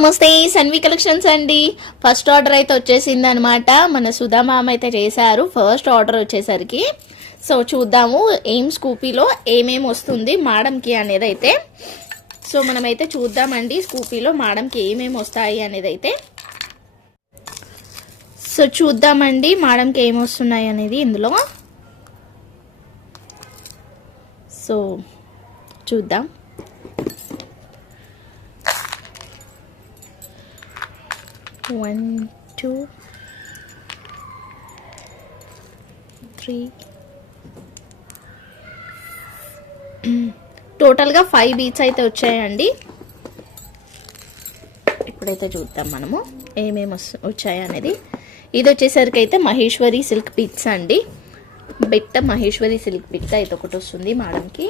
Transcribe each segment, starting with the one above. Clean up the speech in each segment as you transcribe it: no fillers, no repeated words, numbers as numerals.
నమస్తే సన్వి కలెక్షన్స్ అండి. First order అయితే వచ్చేసింది అనమాట. మన సుధా మ్యామ్ అయితే చేశారు ఫస్ట్ ఆర్డర్ వచ్చేసరికి. సో చూద్దాము ఏం స్కూపీలో ఏమేమి వస్తుంది మేడంకి అనేది అయితే. సో మనమైతే చూద్దామండి స్కూపీలో మేడంకి ఏమేమి వస్తాయి అనేది అయితే. సో చూద్దామండి మేడంకి ఏమి వస్తున్నాయి అనేది ఇందులో. సో చూద్దాం. 1 2 3 టోటల్గా 5 బీట్స్ అయితే వచ్చాయండి. ఇప్పుడైతే చూద్దాం మనము ఏమేమి వచ్చాయి అనేది. ఇది వచ్చేసరికి అయితే మహేశ్వరి సిల్క్ బీట్స్ అండి. బిట్ట మహేశ్వరి సిల్క్ బిట్ట అయితే ఒకటి వస్తుంది మేడంకి.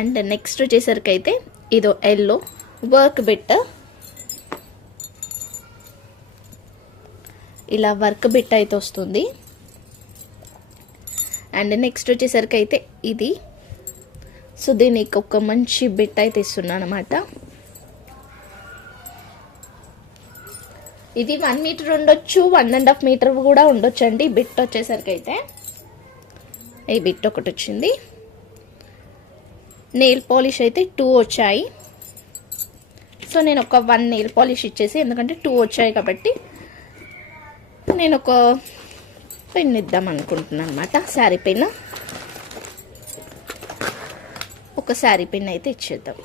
అండ్ నెక్స్ట్ వచ్చేసరికి అయితే ఇదో ఎల్లో వర్క్ బిట్, ఇలా వర్క్ బిట్ అయితే వస్తుంది. అండ్ నెక్స్ట్ వచ్చేసరికి అయితే ఇది. సో దీనికి ఒక మంచి బిట్ అయితే ఇస్తున్నాను అనమాట. ఇది 1 మీటర్ ఉండొచ్చు, 1.5 మీటర్ కూడా ఉండొచ్చు అండి. బిట్ వచ్చేసరికి అయితే ఈ బిట్ ఒకటి వచ్చింది. నెయిల్ పాలిష్ అయితే 2 వచ్చాయి. సో నేను ఒక 1 నెయిల్ పాలిష్ ఇచ్చేసి, ఎందుకంటే 2 వచ్చాయి కాబట్టి నేను ఒక పెన్ ఇద్దాం అనుకుంటున్నాను అనమాట. శారీ పెన్, ఒక శారీ పెన్ అయితే ఇచ్చేద్దాం.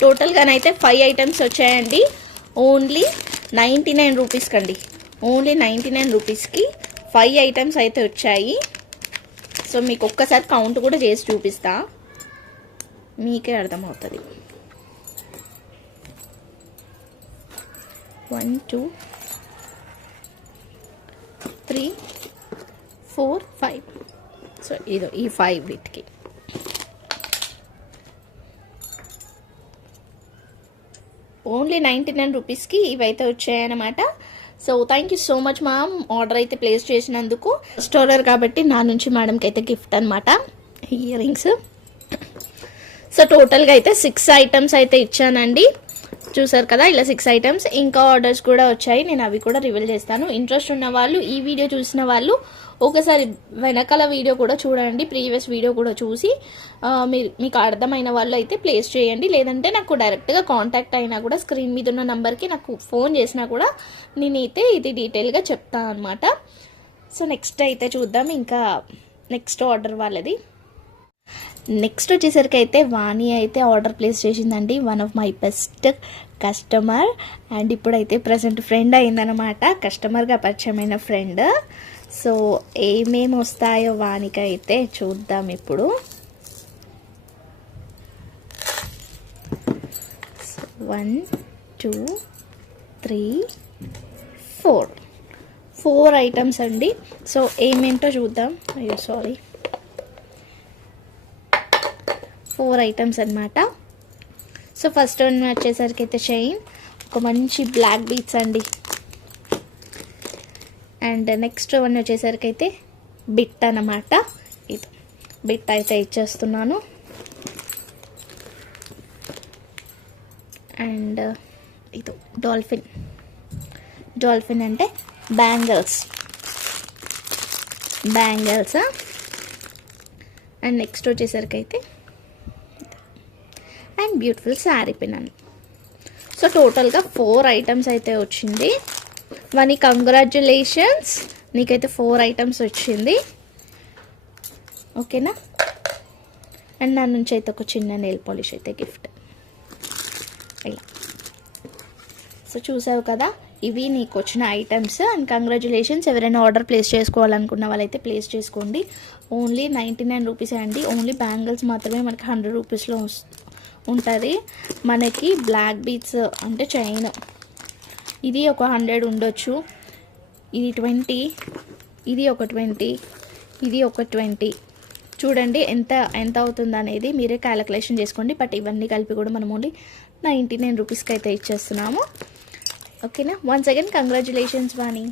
టోటల్గానైతే 5 ఐటమ్స్ వచ్చాయండి. ఓన్లీ 99 రూపీస్ కండి. ఓన్లీ 99 రూపీస్కి 5 ఐటమ్స్ అయితే వచ్చాయి. సో మీకు ఒక్కసారి కౌంట్ కూడా చేసి చూపిస్తా, మీకే అర్థమవుతుంది. 1 2 3 4 5. సో ఇదో ఈ 5 వీటికి ఓన్లీ 99 రూపీస్కి ఇవైతే వచ్చాయన్నమాట. So thank you so much ma'am order అయితే ప్లేస్ చేసినందుకు. స్టోరర్ కాబట్టి నా నుంచి మేడంకి అయితే గిఫ్ట్ అనమాట, ఇయర్ రింగ్స్. సో టోటల్గా అయితే 6 ఐటమ్స్ అయితే ఇచ్చానండి. చూసారు కదా, ఇలా 6 ఐటమ్స్. ఇంకా ఆర్డర్స్ కూడా వచ్చాయి, నేను అవి కూడా రివీల్ చేస్తాను. ఇంట్రెస్ట్ ఉన్న వాళ్ళు, ఈ వీడియో చూసిన వాళ్ళు ఒకసారి వెనకాల వీడియో కూడా చూడండి, ప్రీవియస్ వీడియో కూడా చూసి మీకు అర్థమైన వాళ్ళు అయితే ప్లేస్ చేయండి. లేదంటే నాకు డైరెక్ట్గా కాంటాక్ట్ అయినా కూడా స్క్రీన్ మీద ఉన్న నెంబర్కి నాకు ఫోన్ చేసినా కూడా నేనైతే ఇది డీటెయిల్గా చెప్తాను అనమాట. సో నెక్స్ట్ అయితే చూద్దాం ఇంకా నెక్స్ట్ ఆర్డర్ వాళ్ళది. నెక్స్ట్ వచ్చేసరికి అయితే వాణి అయితే ఆర్డర్ ప్లేస్ చేసిందండి. One of my best customer. And ఇప్పుడైతే ప్రజెంట్ ఫ్రెండ్ అయిందనమాట, కస్టమర్గా పరిచయమైన ఫ్రెండ్. సో ఏమేమి వస్తాయో వానికి అయితే చూద్దాం ఇప్పుడు. 1 2 3 4 ఐటమ్స్ అండి. సో ఏమేంటో చూద్దాం. అయ్యో సారీ, 4 ఐటమ్స్ అనమాట. సో ఫస్ట్ వన్ వచ్చేసరికి అయితే చైన్, ఒక మంచి బ్లాక్ బీట్స్ అండి. అండ్ నెక్స్ట్ వన్ వచ్చేసరికి అయితే బిట్ అన్నమాట. ఇది బిట్ అయితే ఇచ్చేస్తున్నాను. అండ్ ఇది డాల్ఫిన్ అంటే బ్యాంగిల్స్. అండ్ నెక్స్ట్ వచ్చేసరికి అయితే అండ్ బ్యూటిఫుల్ శారీ పిన్ అని. సో టోటల్గా 4 ఐటమ్స్ అయితే వచ్చింది. వని కంగ్రాచ్యులేషన్స్, నీకైతే 4 ఐటమ్స్ వచ్చింది, ఓకేనా. అండ్ నా నుంచి అయితే ఒక చిన్న నెయిల్ పాలిష్ అయితే గిఫ్ట్ ఇలా. సో చూసావు కదా, ఇవి నీకు వచ్చిన ఐటమ్స్. And congratulations. ఎవరైనా ఆర్డర్ ప్లేస్ చేసుకోవాలనుకున్న వాళ్ళైతే ప్లేస్ చేసుకోండి. ఓన్లీ 99 రూపీస్ అండి. ఓన్లీ బ్యాంగిల్స్ మాత్రమే మనకి 100 రూపీస్లో ఉంటుంది. మనకి బ్లాక్ బీట్స్ అంటే చైన్, ఇది ఒక 100 ఉండొచ్చు, ఇది 20, ఇది ఒక 20, ఇది ఒక 20. చూడండి ఎంత అవుతుంది అనేది మీరే క్యాలిక్యులేషన్ చేసుకోండి. బట్ ఇవన్నీ కలిపి కూడా మనం ఓన్లీ 99 రూపీస్కి అయితే ఇచ్చేస్తున్నాము. ఓకేనా. వన్స్ అగైన్ కంగ్రాచులేషన్స్ వాణి.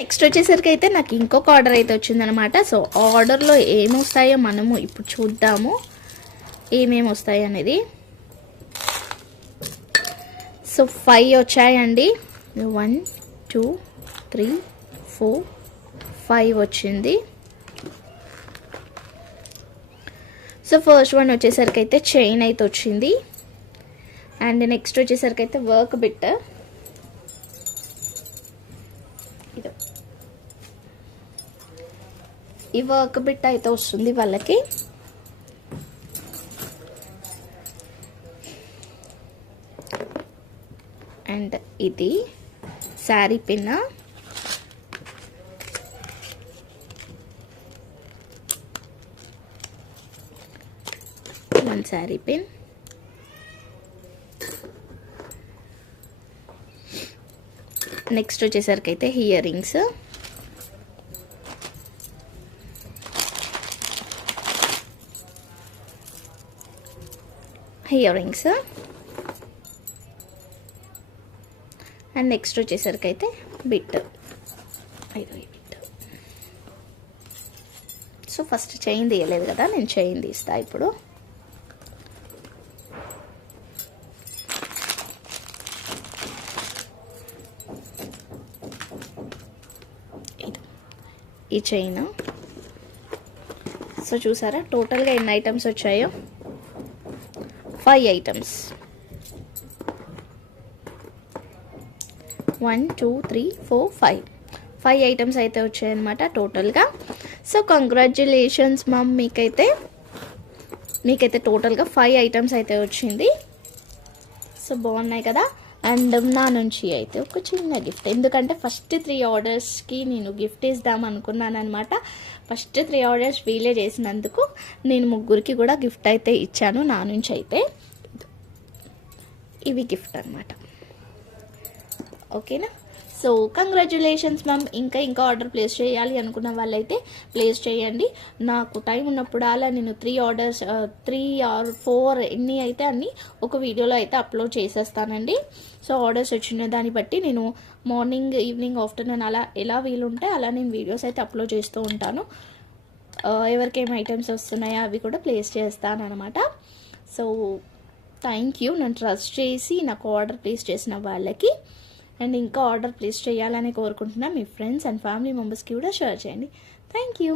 నెక్స్ట్ వచ్చేసరికి అయితే నాకు ఇంకొక ఆర్డర్ అయితే వచ్చిందనమాట. సో ఆర్డర్లో ఏమొస్తాయో మనము ఇప్పుడు చూద్దాము, ఏమేమి వస్తాయి అనేది. సో 5 వచ్చాయండి. 1 2 3 4 5 వచ్చింది. సో ఫస్ట్ వన్ వచ్చేసరికి అయితే చైన్ అయితే వచ్చింది. అండ్ నెక్స్ట్ వచ్చేసరికి అయితే వర్క్ బిట్, ఇది ఈ వర్క్ బిట్ అయితే వస్తుంది వాళ్ళకి. అండ్ ఇది sari pin, one sari pin. Next వచ్చేసరికి అయితే ఇయర్ రింగ్స్, అండ్ నెక్స్ట్ వచ్చేసరికి అయితే bit, bit. So first chain తీయలేదు కదా, నేను చైన్ తీస్తా ఇప్పుడు. ఈ చైన్. సో చూసారా టోటల్గా ఎన్ని ఐటమ్స్ వచ్చాయో, 5 ఐటమ్స్. 1 2 3 4 5 ఐటమ్స్ అయితే వచ్చాయన్నమాట టోటల్గా. సో కంగ్రాచ్యులేషన్స్ మ్యామ్, మీకైతే టోటల్గా 5 ఐటమ్స్ అయితే వచ్చింది. సో బాగున్నాయి కదా. అండ్ నా నుంచి అయితే ఒక చిన్న గిఫ్ట్, ఎందుకంటే ఫస్ట్ 3 ఆర్డర్స్కి నేను గిఫ్ట్ ఇద్దాం అనుకున్నాను అనమాట. ఫస్ట్ 3 ఆర్డర్స్ వీలే చేసినందుకు నేను ముగ్గురికి కూడా గిఫ్ట్ అయితే ఇచ్చాను. నా నుంచి అయితే ఇవి గిఫ్ట్ అనమాట. ఓకేనా. So congratulations ma'am. ఇంకా ఆర్డర్ ప్లేస్ చేయాలి అనుకున్న వాళ్ళైతే ప్లేస్ చేయండి. నాకు టైం ఉన్నప్పుడు అలా నేను 3 ఆర్డర్స్ 3 or 4 ఎన్ని అయితే అన్ని ఒక వీడియోలో అయితే అప్లోడ్ చేసేస్తానండి. సో ఆర్డర్స్ వచ్చిన దాన్ని బట్టి నేను మార్నింగ్, ఈవినింగ్, ఆఫ్టర్నూన్ అలా ఎలా వీలుంటే అలా నేను వీడియోస్ అయితే అప్లోడ్ చేస్తూ ఉంటాను. ఎవరికేం ఐటమ్స్ వస్తున్నాయో అవి కూడా ప్లేస్ చేస్తాను అనమాట. సో థ్యాంక్ యూ, నన్ను ట్రస్ట్ చేసి నాకు ఆర్డర్ ప్లేస్ చేసిన వాళ్ళకి. అండ్ ఇంకా ఆర్డర్ ప్లేస్ చేయాలని కోరుకుంటున్నా. మీ ఫ్రెండ్స్ అండ్ ఫ్యామిలీ మెంబర్స్కి కూడా షేర్ చేయండి. Thank you.